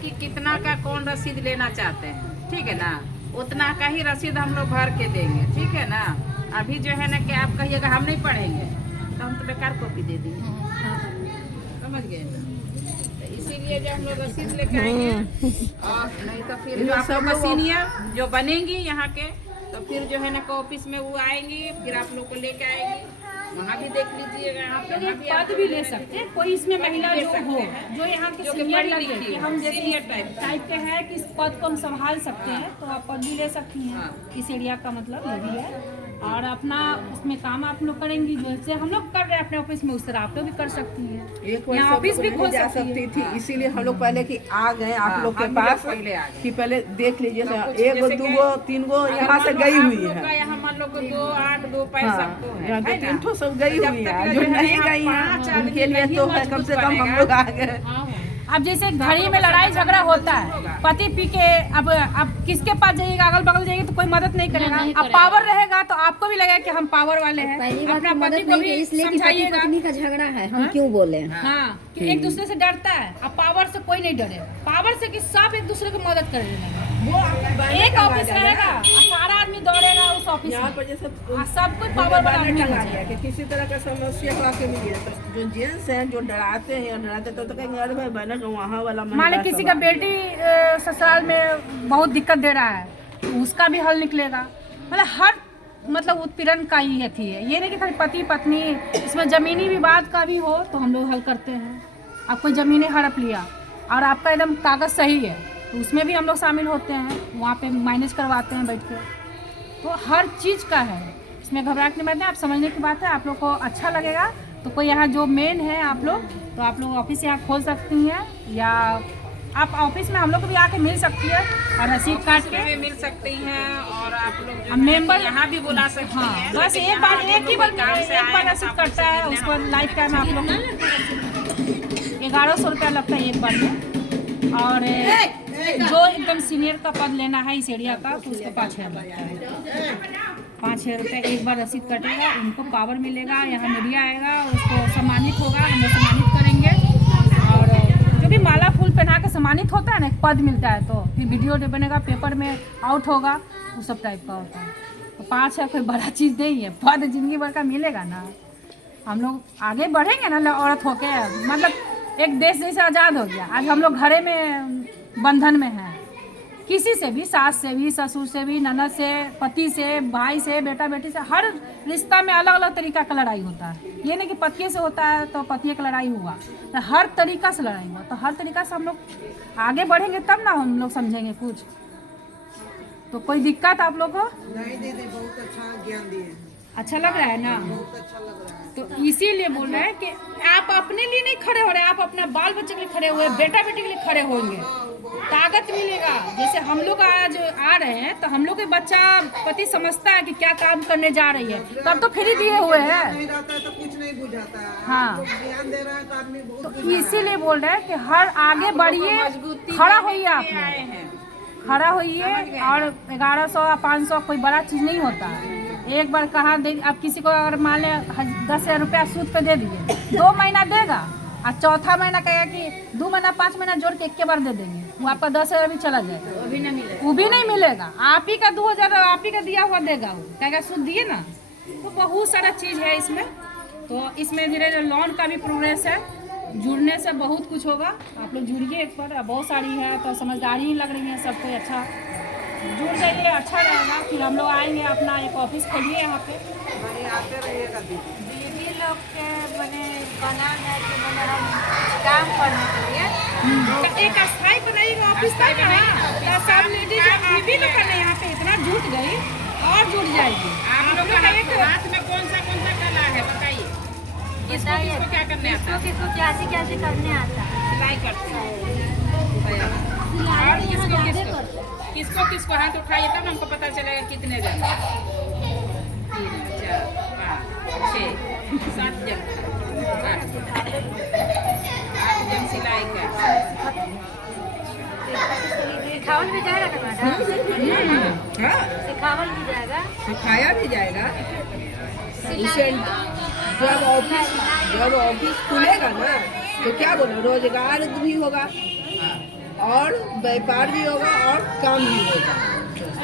कि कितना का कौन रसीद लेना चाहते हैं, ठीक है ना, उतना का ही रसीद हम लोग भर के देंगे, ठीक है ना। अभी जो है ना कि आप कहिएगा हम नहीं पढ़ेंगे तो हम तो बेकार कॉपी दे देंगे, समझ गए ना। तो इसीलिए जो हम लोग रसीद लेके आएंगे, और नहीं तो फिर जो आप लोग सीनियर जो बनेंगी यहाँ के, तो फिर जो है ना ऑफिस में वो आएंगी, फिर आप लोग को लेके आएंगी, वहाँ भी देख लीजिएगा। आप लोग पद भी ले सकते हैं, कोई इसमें महिला जो हो, जो यहाँ के सीनियर लगे कि हम जैसे सीनियर टाइप के हैं कि इस पद को हम संभाल सकते हैं, तो आप पद भी ले सकती हैं। इस एरिया का मतलब ये भी है। और अपना उसमें काम आप लोग करेंगी, जैसे हम लोग कर रहे हैं अपने ऑफिस में, उस तरह आप लोग भी कर सकती हैं। एक यहाँ ऑफिस भी खोल सकती थी, इसीलिए हम लोग पहले कि आ गए आप लोग के पास कि पहले देख लीजिए, एक गो 2 गो 3 गो यहाँ से गई हुई है, यहाँ मान लो 2 8 2 पैसा यहाँ के 3 ठो सब गई हुई है, जो नहीं गई है उनके लिए तो कम से कम हम लोग आ गए। अब जैसे घड़ी में लड़ाई झगड़ा होता है, पति पी के अब किसके पास जाइएगा, अगल बगल जाइएगा तो कोई मदद नहीं करेगा। अब पावर रहेगा तो आपको भी लगेगा कि हम पावर वाले हैं, अपना पति को भी समझाइएगा। पत्नी का झगड़ा है, हम क्यों बोले? हाँ, कि एक दूसरे से डरता है। अब पावर से कोई नहीं डरे, पावर से कि सब एक दूसरे को मदद कर रहे एक ऑफिस रहेगा, सारा आदमी दौड़ेगा उस ऑफिस में, सब कुछ पावर वाला कि किसी तरह का समस्या आके मिले तो जो जेंट्स हैं जो डराते तो कहेंगे अरे भाई बहना का वहाँ वाला। मान लो किसी का बेटी ससुराल में बहुत दिक्कत दे रहा है, तो उसका भी हल निकलेगा। मतलब हर मतलब उत्पीड़न का ही अथी है, ये नहीं कि खाली पति पत्नी, इसमें जमीनी विवाद का भी हो तो हम लोग हल करते हैं। आप कोई जमीनें हड़प लिया और आपका एकदम कागज सही है तो उसमें भी हम लोग शामिल होते हैं, वहाँ पे मैनेज करवाते हैं बैठ के। तो हर चीज़ का है, इसमें घबराहट नहीं बैठना, आप समझने की बात है। आप लोग को अच्छा लगेगा तो कोई यहाँ जो मेन है आप लोग, तो आप लोग ऑफिस यहाँ खोल सकती हैं, या आप ऑफिस में हम लोग को भी आके मिल सकती है और रसीद काट के भी मिल सकती हैं, और आप लोग मेंबर यहाँ भी बुला सकते हैं। बस एक बार रसीद कटता है, उसको लाइफ टाइम आप लोग 1100 रुपया लगता है एक बार में। और जो एकदम सीनियर का पद लेना है इस एरिया का तो उसको 5,000 लगता है। 5,000 रुपये एक बार रसीद कटेगा, उनको पावर मिलेगा, यहाँ मीडिया आएगा, उसको सम्मानित होगा, हम लोग सम्मानित करेंगे। और जो भी माला फूल पहना के सम्मानित होता है ना, एक पद मिलता है, तो फिर वीडियो बनेगा, पेपर में आउट होगा, वो सब टाइप का होता है। तो 5,000 कोई बड़ा चीज़ नहीं है, पद जिंदगी भर का मिलेगा ना। हम लोग आगे बढ़ेंगे ना औरत होके, मतलब एक देश जैसे आज़ाद हो गया। आज हम लोग घरे में बंधन में हैं, किसी से भी, सास से भी, ससुर से भी, ननद से, पति से, भाई से, बेटा बेटी से, हर रिश्ता में अलग अलग तरीका का लड़ाई होता है। ये नहीं कि पतिये से होता है तो पतिये का लड़ाई हुआ, तो हर तरीका से लड़ाई हुआ। तो हर तरीका से हम लोग आगे बढ़ेंगे तब ना हम लोग समझेंगे कुछ। तो कोई दिक्कत आप लोग को? नहीं दीदी, बहुत अच्छा ज्ञान दिए, अच्छा लग रहा है ना? बहुत अच्छा लग रहा है। तो इसीलिए बोल रहे हैं कि आप अपने लिए नहीं खड़े हो रहे, आप अपना बाल बच्चे के लिए खड़े हुए, बेटा बेटी के लिए खड़े होंगे, ताकत मिलेगा। जैसे हम लोग आज आ रहे हैं तो हम लोग के बच्चा पति समझता है कि क्या काम करने जा रही है, तब तो फ्री दिए हुए हैं। नहीं रहता है तो कुछ नहीं बुझाता है। हाँ, ज्ञान दे रहा है तो आदमी बहुत। तो इसीलिए बोल रहे हैं कि हर आगे बढ़िए, खड़ा होइए, आप खड़ा होइए। और 1100 500 कोई बड़ा चीज़ नहीं होता है। एक बार कहाँ दे, अब किसी को अगर मान ले 10,000 रुपया सूद पे दे दिए, 2 महीना देगा, और चौथा महीना कहेगा कि 2 महीना 5 महीना जोड़ के एक के बार दे देंगे, वो आपका 10,000 भी चला जाएगा, वो भी नहीं मिलेगा। आप ही का 2,000 आप ही का दिया हुआ देगा, वो कहेगा सूद दिए ना। तो बहुत सारा चीज़ है इसमें। तो इसमें धीरे धीरे लोन का भी प्रोग्रेस है, जुड़ने से बहुत कुछ होगा। आप लोग जुड़िए एक बार, बहुत सारी है तो समझदारी ही लग रही है सबको। अच्छा जुड़ जाइए, अच्छा रहेगा। फिर हम लोग आएंगे, अपना एक ऑफिस खोलिए यहाँ पे। आते रहिएगा दीदी लोग के बने बना है कि बने हम काम करने के लिए एक अस्थाई बनाइएगा ऑफिस का। सब लेडीज आप ही लोग का यहाँ पे इतना जुट गई और जुट जाएगी। आप लोग का हाथ में कौन सा कला है बताइए? किसको क्या करने आता है? किसको कैसे करने आता है? सिलाई करते हैं। और किसको हाथ उठाइए तब हमको पता चलेगा कितने जन। 3 4 5 6 7 जन, 8 जन सिलाई का। सिखावल भी जाएगा मैडम? हाँ, सिखावल भी जाएगा, सिखाया भी जाएगा। उसे जब ऑफिस खुलेगा ना तो क्या बोलो, रोजगार भी होगा, और व्यापार भी होगा और काम भी होगा।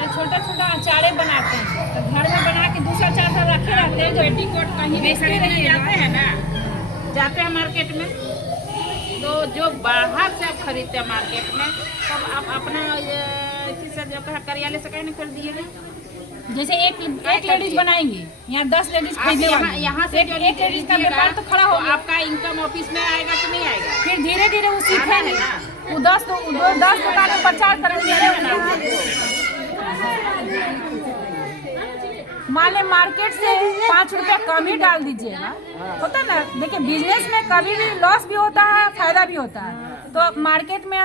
छोटा छोटा अचारे बनाते हैं, तो घर में बना के दूसरा चार रखे रहते हैं। जो पेटीकोट कहीं बेचते नहीं जाते हैं ना, जाते हैं मार्केट में, तो जो बाहर से आप खरीदते हैं मार्केट में, तब आप अपना इसी से जो है कार्यालय से कहीं नहीं खरीद दिएगा। जैसे एक लेडीज बनाएंगी, यहाँ 10 लेडीज खरीदने वाली, यहाँ से एक लेडीज का व्यापार तो खड़ा हो, आपका इनकम ऑफिस में आएगा कि नहीं आएगा? फिर धीरे धीरे वो सीखेंगे, वो 10 दुकान में प्रचार करेंगे। मान ले मार्केट से 5 रुपया कम ही डाल दीजिएगा, होता ना। देखिए बिजनेस में कभी भी लॉस भी होता है, फायदा भी होता है। तो मार्केट में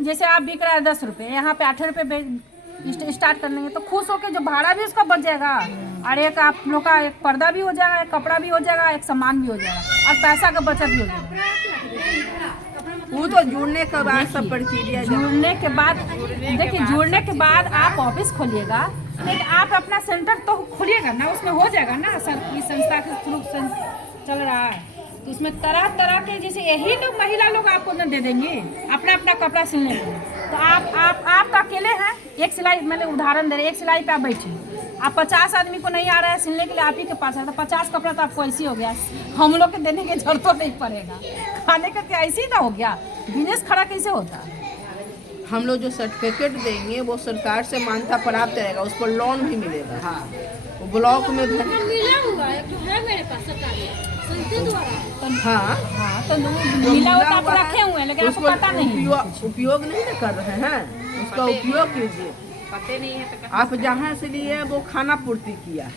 जैसे आप बिक रहा है 10 रुपये, यहाँ पे 8 रुपये स्टार्ट कर लेंगे, तो खुश होके जो भाड़ा भी उसका बच जाएगा, और एक आप लोग का एक पर्दा भी हो जाएगा, एक कपड़ा भी हो जाएगा, एक सामान भी हो जाएगा, और पैसा का बचत भी हो जाएगा। वो तो जुड़ने के बाद सब प्रक्रिया, जुड़ने के बाद देखिए, जुड़ने के बाद आप ऑफिस खोलिएगा, लेकिन आप अपना सेंटर तो खोलिएगा ना, उसमें हो जाएगा ना। सर इस संस्था के थ्रू चल रहा है, तो उसमें तरह तरह के, जैसे यही लोग महिला लोग आपको न दे देंगे अपना अपना कपड़ा सिलने को। तो आप अकेले हैं, एक सिलाई, मैंने उदाहरण दे रहे, एक सिलाई पे आप बैठे, आप 50 आदमी को नहीं आ रहा है सिलने के लिए, आप ही के पास है, तो 50 कपड़ा तो आपको ऐसे हो गया, हम लोग के देने की जरूरत तो नहीं पड़ेगा, खाने का क्या ऐसे ही ना हो गया। बिजनेस खड़ा कैसे होता है? हम लोग जो सर्टिफिकेट देंगे वो सरकार से मान्यता प्राप्त रहेगा, उस पर लोन भी मिलेगा। हाँ, वो ब्लॉक में मिला हुआ है, जो है मेरे पास सरकारी संस्था द्वारा। हाँ हाँ, तो मिला हुआ तो आप रखे हुए हैं, लेकिन आपको पता नहीं, उपयोग नहीं ना कर रहे हैं, उसका उपयोग कीजिए। पते नहीं है तो आप जहाँ से लिए वो खाना पूर्ति किया,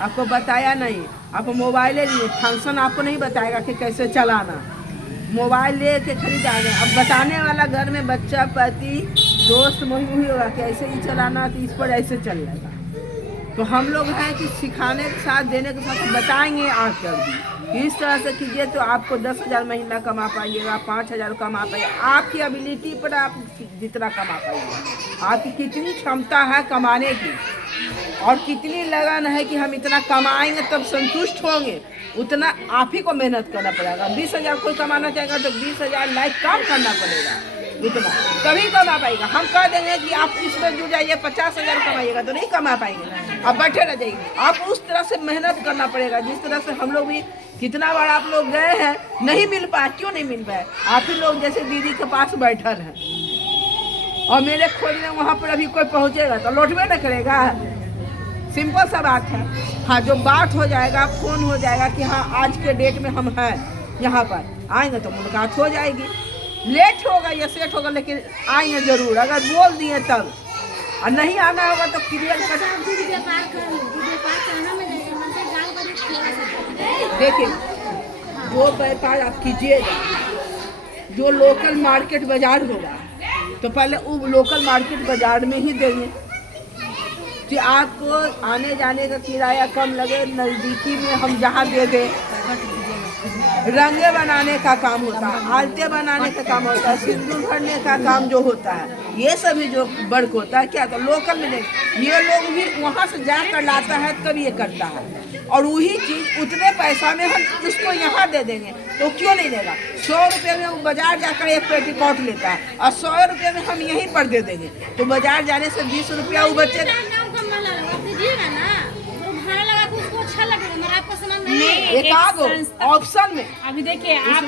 आपको बताया नहीं, आप मोबाइल लिए, फंक्शन आपको नहीं बताएगा कि कैसे चलाना, मोबाइल ले के खरीद आ गए। अब बताने वाला घर में बच्चा, पति, दोस्त वही होगा कि ऐसे ही चलाना, तो इस पर ऐसे चल जाएगा। तो हम लोग हैं कि सिखाने के साथ, देने के साथ बताएंगे, आप कर दी इस तरह से कीजिए तो आपको 10,000 महीना कमा पाइएगा, 5,000 कमा पाइएगा। आपकी एबिलिटी पर आप जितना कमा पाइएगा, आपकी कितनी क्षमता है कमाने की और कितनी लगन है कि हम इतना कमाएंगे तब संतुष्ट होंगे, उतना आप ही को मेहनत करना पड़ेगा। 20,000 कोई कमाना चाहेगा तो 20,000 लाइफ काम करना पड़ेगा, इतना तभी कमा पाएगा। हम कह देंगे कि आप इसमें जुड़ जाइए, 50,000 कमाइएगा, तो नहीं कमा पाएंगे, आप बैठे रह जाइए। आप उस तरह से मेहनत करना पड़ेगा जिस तरह से हम लोग भी, कितना बार आप लोग गए हैं, नहीं मिल पाया, क्यों नहीं मिल पाया? आप ही लोग जैसे दीदी के पास बैठल हैं और मेरे खोजने वहाँ पर अभी कोई पहुँचेगा तो लौटवे न करेगा, सिंपल सा बात है। हाँ, जो बात हो जाएगा, फोन हो जाएगा कि हाँ आज के डेट में हम हैं यहाँ पर, आएंगे तो मुलाकात हो जाएगी। लेट होगा या सेट होगा, लेकिन आएंगे जरूर, अगर बोल दिए तब। और नहीं आना होगा तो क्लियर देखिए, वो व्यापार आप कीजिएगा जो लोकल मार्केट बाजार होगा, तो पहले वो लोकल मार्केट बाजार में ही देंगे कि आपको आने जाने का किराया कम लगे, नज़दीकी में हम जहाँ दे दें। रंगे बनाने का काम होता है, आलते बनाने का काम होता है, सिंदूर भरने का काम जो होता है, ये सभी जो वर्क होता है, क्या तो लोकल में ये लोग भी वहाँ से जा कर लाता है तब ये करता है, और वही चीज़ उतने पैसा में हम उसको यहाँ दे देंगे तो क्यों नहीं देगा? 100 रुपये में वो बाजार जाकर एक पेटीकोट लेता है और 100 रुपये में हम यहीं पर दे देंगे, तो बाजार जाने से 20 रुपया वो बच्चे एक ऑप्शन में। अभी देखिए आप